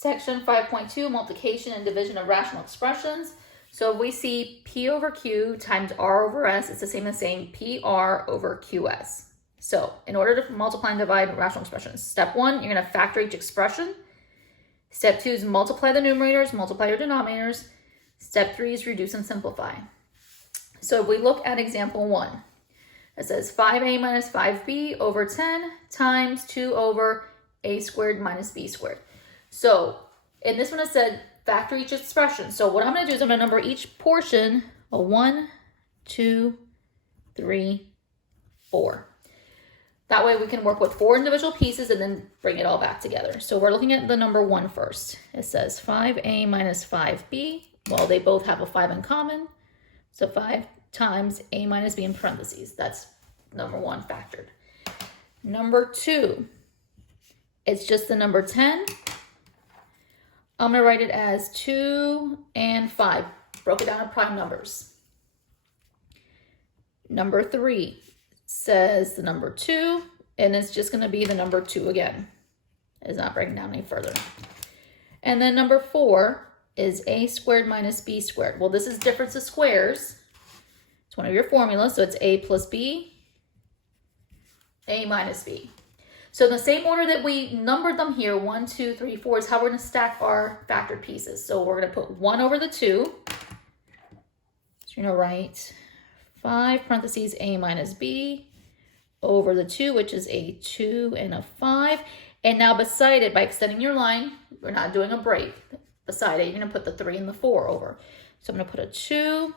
Section 5.2, multiplication and division of rational expressions. So if we see P over Q times R over S, it's the same as saying PR over QS. So in order to multiply and divide rational expressions, step 1, you're going to factor each expression. Step 2 is multiply the numerators, multiply your denominators. Step 3 is reduce and simplify. So if we look at example 1, it says 5a minus 5b over 10 times 2 over a squared minus b squared. So in this one it said factor each expression. So what I'm going to do is I'm going to number each portion a 1, 2, 3, 4. That way we can work with 4 individual pieces and then bring it all back together. So we're looking at the number 1 first. It says 5a minus 5b. Well, they both have a 5 in common. So 5 times a minus b in parentheses. That's number 1 factored. Number 2, it's just the number 10. I'm going to write it as 2 and 5. Broke it down to prime numbers. Number 3 says the number 2, and it's just going to be the number 2 again. It's not breaking down any further. And then number 4 is a squared minus b squared. Well, this is difference of squares. It's one of your formulas, so it's a plus b, a minus b. So in the same order that we numbered them here, 1, 2, 3, 4, is how we're going to stack our factored pieces. So we're going to put 1 over the 2. So you're going to write 5 parentheses a minus b over the 2, which is a 2 and a 5. And now beside it, by extending your line, we're not doing a break. Beside it, you're going to put the 3 and the 4 over. So I'm going to put a 2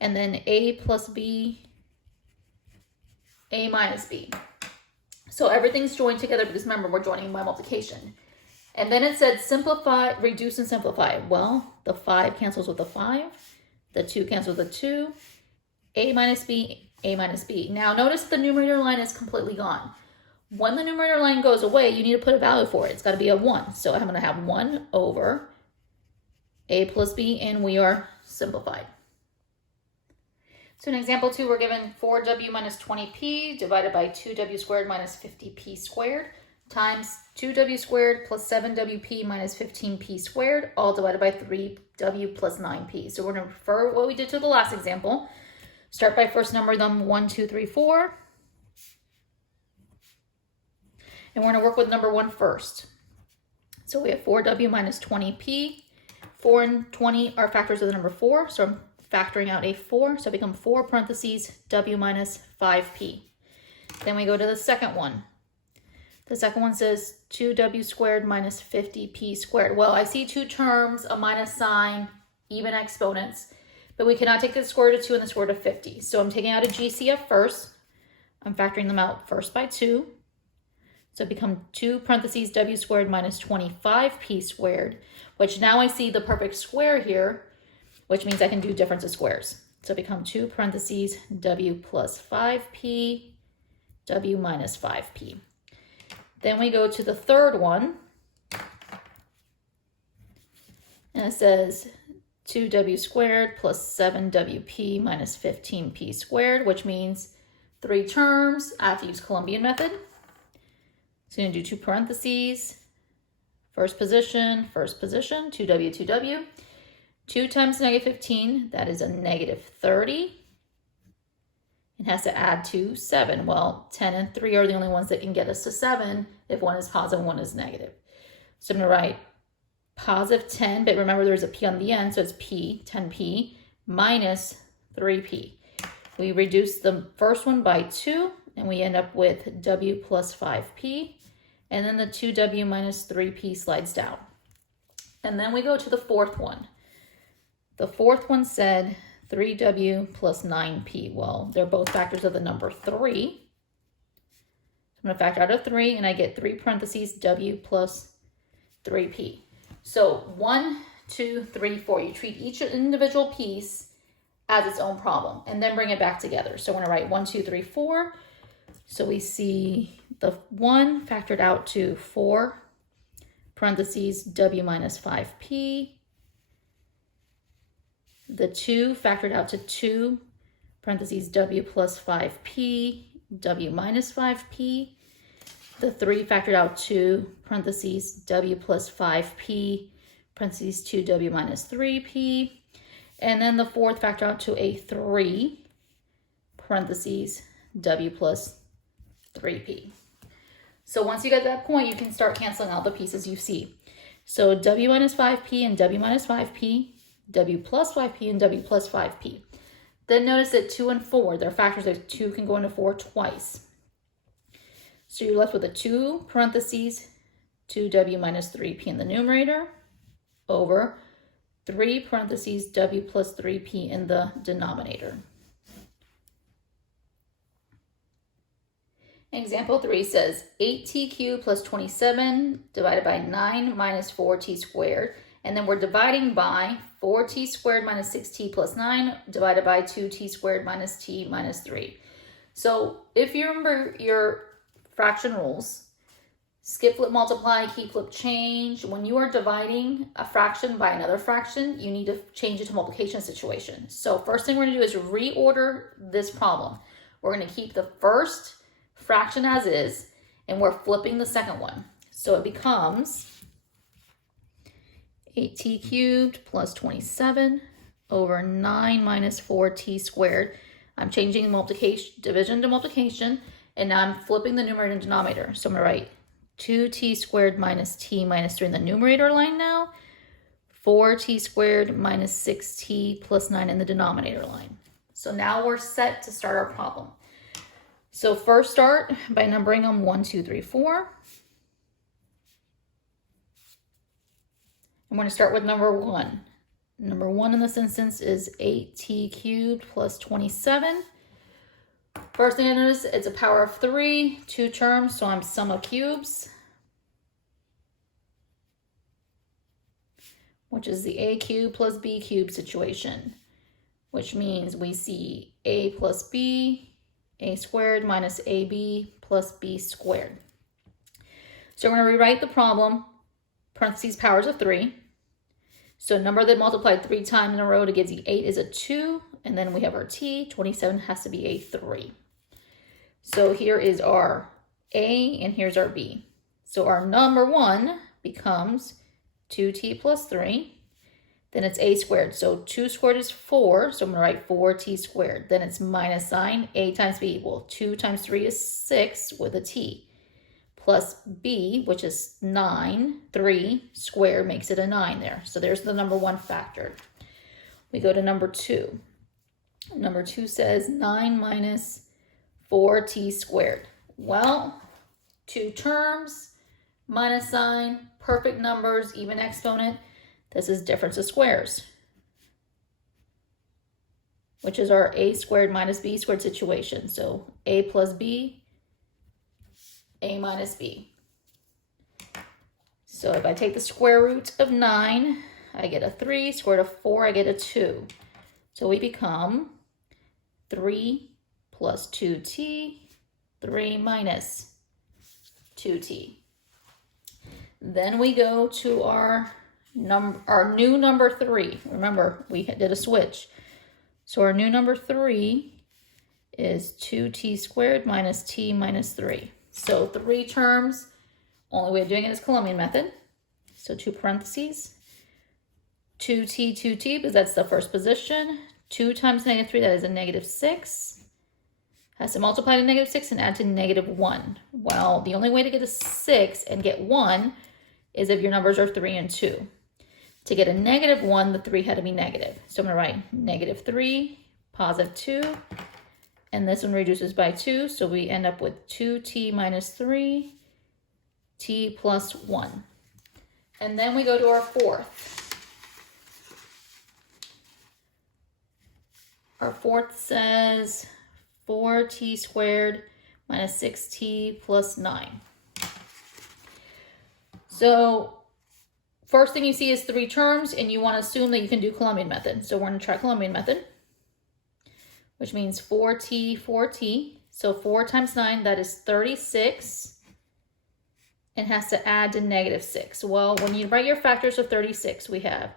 and then a plus b, a minus b. So everything's joined together because remember, we're joining by multiplication. And then it said simplify, reduce, and simplify. Well, the 5 cancels with the 5. The 2 cancels with the 2. A minus b, a minus b. Now notice the numerator line is completely gone. When the numerator line goes away, you need to put a value for it. It's got to be a 1. So I'm going to have 1 over a plus b, and we are simplified. So in example 2, we're given 4w minus 20p divided by 2w squared minus 50p squared times 2w squared plus 7wp minus 15p squared, all divided by 3w plus 9p. So we're going to refer what we did to the last example. Start by first numbering them 1, 2, 3, 4. And we're going to work with number 1 first. So we have 4w minus 20p. 4 and 20 are factors of the number 4. So I'm factoring out a 4. So it becomes 4 parentheses w minus 5p. Then we go to the second one. The second one says 2w squared minus 50p squared. Well, I see 2 terms, a minus sign, even exponents. But we cannot take the square root of 2 and the square root of 50. So I'm taking out a GCF first. I'm factoring them out first by 2. So it becomes 2 parentheses w squared minus 25p squared, which now I see the perfect square here, which means I can do difference of squares. So it becomes 2 parentheses w plus 5p, w minus 5p. Then we go to the third one. And it says 2w squared plus 7wp minus 15p squared, which means 3 terms. I have to use Columbian method. So I'm going to do 2 parentheses, first position, 2w, 2w. 2 times negative 15, that is a negative 30. It has to add to 7. Well, 10 and 3 are the only ones that can get us to 7 if one is positive and one is negative. So I'm going to write positive 10, but remember there's a p on the end, so it's p, 10p, minus 3p. We reduce the first one by 2, and we end up with w plus 5p, and then the 2w minus 3p slides down. And then we go to the fourth one. The fourth one said 3w plus 9p. Well, they're both factors of the number 3. So I'm going to factor out a 3, and I get 3 parentheses w plus 3p. So 1, 2, 3, 4. You treat each individual piece as its own problem and then bring it back together. So I'm going to write 1, 2, 3, 4. So we see the 1 factored out to 4 parentheses w minus 5p. The 2 factored out to 2 parentheses w plus 5p, w minus 5p. the 3 factored out to parentheses w plus 5p, parentheses 2w minus 3p. And then the 4th factored out to a 3, parentheses w plus 3p. So once you get to that point, you can start canceling out the pieces you see. So w minus 5p and w minus 5p, w plus 5p and w plus 5p. Then notice that 2 and 4, they're factors that 2 can go into 4 twice. So you're left with a 2 parentheses 2w minus 3p in the numerator over 3 parentheses w plus 3p in the denominator. Example 3 says 8t cubed plus 27 divided by 9 minus 4t squared. And then we're dividing by 4t squared minus 6t plus 9 divided by 2t squared minus t minus 3. So if you remember your fraction rules, skip, flip, multiply, keep, flip, change. When you are dividing a fraction by another fraction, you need to change it to multiplication situation. So first thing we're going to do is reorder this problem. We're going to keep the first fraction as is, and we're flipping the second one. So it becomes 8t cubed plus 27 over 9 minus 4t squared. I'm changing multiplication, division to multiplication, and now I'm flipping the numerator and denominator. So I'm going to write 2t squared minus t minus 3 in the numerator line now, 4t squared minus 6t plus 9 in the denominator line. So now we're set to start our problem. So first start by numbering them 1, 2, 3, 4. I'm going to start with number 1. Number 1 in this instance is 8t cubed plus 27. First thing I notice, it's a power of 3, 2 terms, so I'm sum of cubes, which is the a cubed plus b cubed situation, which means we see a plus b, a squared minus ab plus b squared. So we're going to rewrite the problem, parentheses powers of 3. So number that multiplied 3 times in a row to give you 8 is a 2, and then we have our t, 27 has to be a 3. So here is our a, and here's our b. So our number 1 becomes 2t plus 3. Then it's a squared. So 2 squared is 4. So I'm going to write 4t squared. Then it's minus sign. A times b equal 2 times 3 is 6 with a t. Plus b, which is 9. 3 squared makes it a 9 there. So there's the number 1 factored. We go to number 2. Number 2 says 9 minus 4t squared. Well, 2 terms, minus sign, perfect numbers, even exponent. This is difference of squares, which is our a squared minus b squared situation. So a plus b, a minus b. So if I take the square root of 9, I get a 3. Square root of 4, I get a 2. So we become 3 plus 2t, 3 minus 2t. Then we go to our new number 3. Remember, we did a switch. So our new number 3 is 2t squared minus t minus 3. So 3 terms, only way of doing it is Colombian method. So 2 parentheses, 2t, because that's the first position. 2 times negative 3, that is a negative 6. Has to multiply to negative 6 and add to negative 1. Well, the only way to get a 6 and get 1 is if your numbers are 3 and 2. To get a negative 1, the 3 had to be negative. So I'm going to write negative 3, positive 2, and this one reduces by 2, so we end up with 2t minus 3, t plus 1. And then we go to our 4th. Our 4th says 4t squared minus 6t plus 9. So first thing you see is 3 terms, and you want to assume that you can do Colombian method. So we're going to try Colombian method, which means 4t, 4t. So 4 times 9, that is 36, and has to add to negative 6. Well, when you write your factors of 36, we have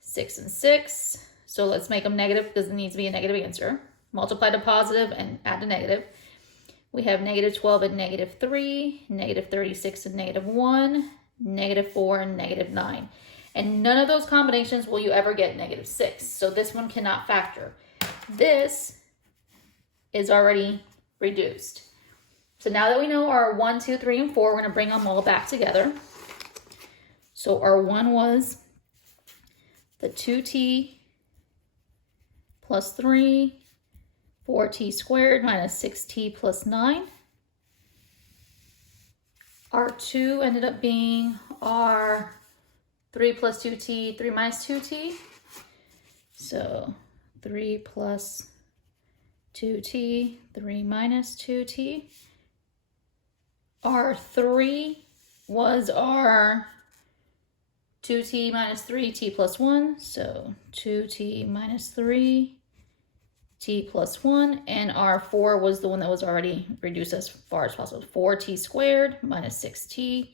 6 and 6. So let's make them negative because it needs to be a negative answer. Multiply to positive and add to negative. We have negative 12 and negative 3, negative 36 and negative 1, negative 4 and negative 9. And none of those combinations will you ever get negative 6. So this one cannot factor. This is already reduced. So now that we know our 1, 2, 3, and 4, we're going to bring them all back together. So our 1 was the 2t plus 3, 4t squared minus 6t plus 9. Our 2 ended up being our 3 plus 2t, 3 minus 2t. So 3 plus 2t, 3 minus 2t. Our 3 was our 2t minus 3t plus 1. So 2t minus 3t plus 1. And our 4 was the one that was already reduced as far as possible. 4t squared minus 6t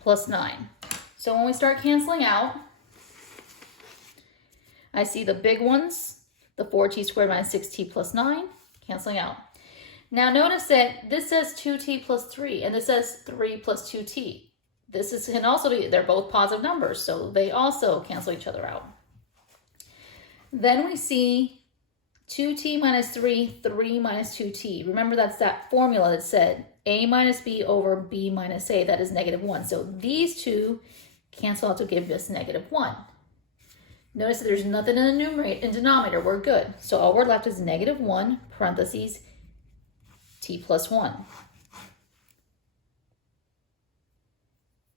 plus 9. So when we start canceling out, I see the big ones, the 4t squared minus 6t plus 9, canceling out. Now notice that this says 2t plus 3, and this says 3 plus 2t. This can also be, they're both positive numbers, so they also cancel each other out. Then we see 2t minus 3, 3 minus 2t. Remember, that's that formula that said a minus b over b minus a. That is negative 1. So these two cancel out to give us negative 1. Notice that there's nothing in the numerator and denominator. We're good. So all we're left is negative 1 parentheses t plus 1.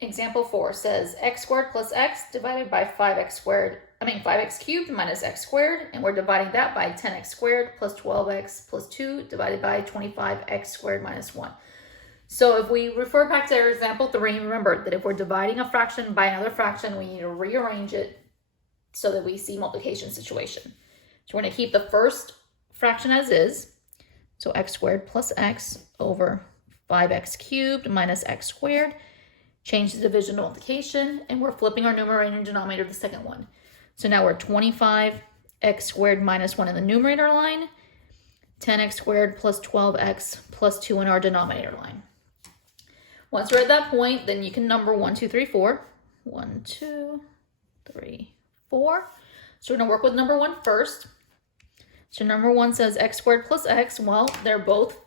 Example 4 says x squared plus x divided by 5x cubed minus x squared, and we're dividing that by 10x squared plus 12x plus 2 divided by 25x squared minus 1. So if we refer back to our example 3, remember that if we're dividing a fraction by another fraction, we need to rearrange it so that we see multiplication situation. So we're going to keep the first fraction as is. So x squared plus x over 5x cubed minus x squared. Change the division to multiplication, and we're flipping our numerator and denominator to the second one. So now we're 25x squared minus 1 in the numerator line, 10x squared plus 12x plus 2 in our denominator line. Once we're at that point, then you can number 1, 2, 3, 4. 1, 2, 3, 4. So we're going to work with number 1 first. So number 1 says x squared plus x. Well, they're both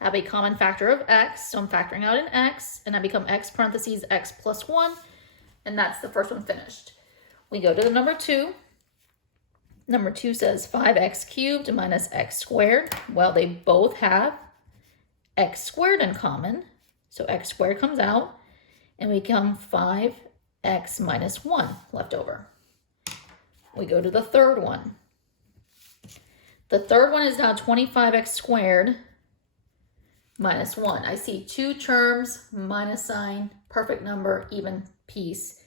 have a common factor of x, so I'm factoring out an x, and I become x parentheses x plus 1, and that's the first one finished. We go to the number 2. Number 2 says 5x cubed minus x squared. Well, they both have x squared in common, so x squared comes out, and we become 5x minus 1 left over. We go to the third one. The third one is now 25x squared minus 1. I see two terms, minus sign, perfect number, even piece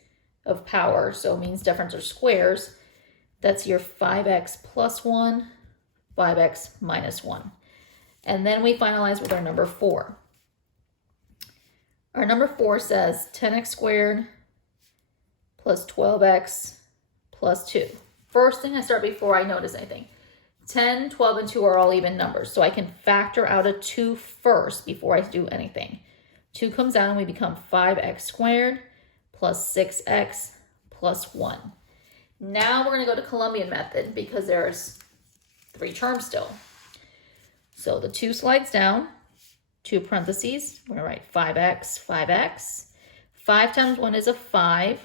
of power, so it means difference or squares. That's your 5x plus 1, 5x minus 1. And then we finalize with our number 4. Our number 4 says 10x squared plus 12x plus 2. First thing I start before I notice anything. 10, 12, and 2 are all even numbers, so I can factor out a 2 first before I do anything. 2 comes out and we become 5x squared plus 6x plus 1. Now we're going to go to Colombian method because there's 3 terms still. So the 2 slides down, 2 parentheses, we're going to write 5x, 5x. 5 times 1 is a 5,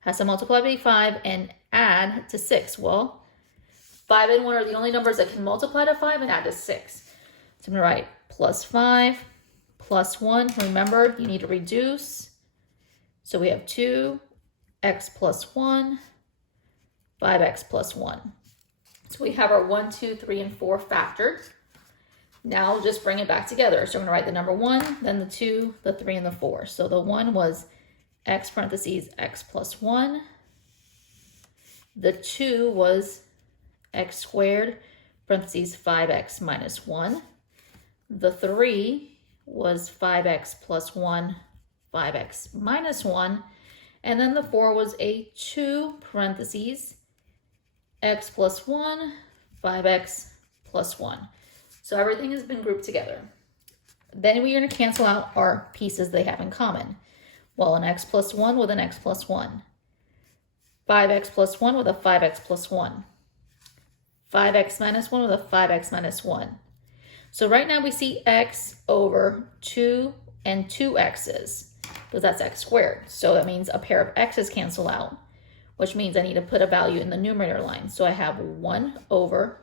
has to multiply by 5 and add to 6. Well, 5 and 1 are the only numbers that can multiply to 5 and add to 6. So I'm going to write plus 5 plus 1. Remember, you need to reduce. So we have 2x plus 1, 5x plus 1. So we have our 1, 2, 3, and 4 factored. Now we'll just bring it back together. So I'm going to write the number 1, then the 2, the 3, and the 4. So the 1 was x parentheses x plus 1. The 2 was x squared parentheses 5x minus 1. The 3 was 5x plus 1, 5x minus 1. And then the 4 was a 2 parentheses x plus 1, 5x plus 1. So everything has been grouped together. Then we're going to cancel out our pieces they have in common. Well, an x plus 1 with an x plus 1. 5x plus 1 with a 5x plus 1. 5x minus 1 with a 5x minus 1. So right now we see x over 2 and 2 x's, because that's x squared. So that means a pair of x's cancel out, which means I need to put a value in the numerator line. So I have 1 over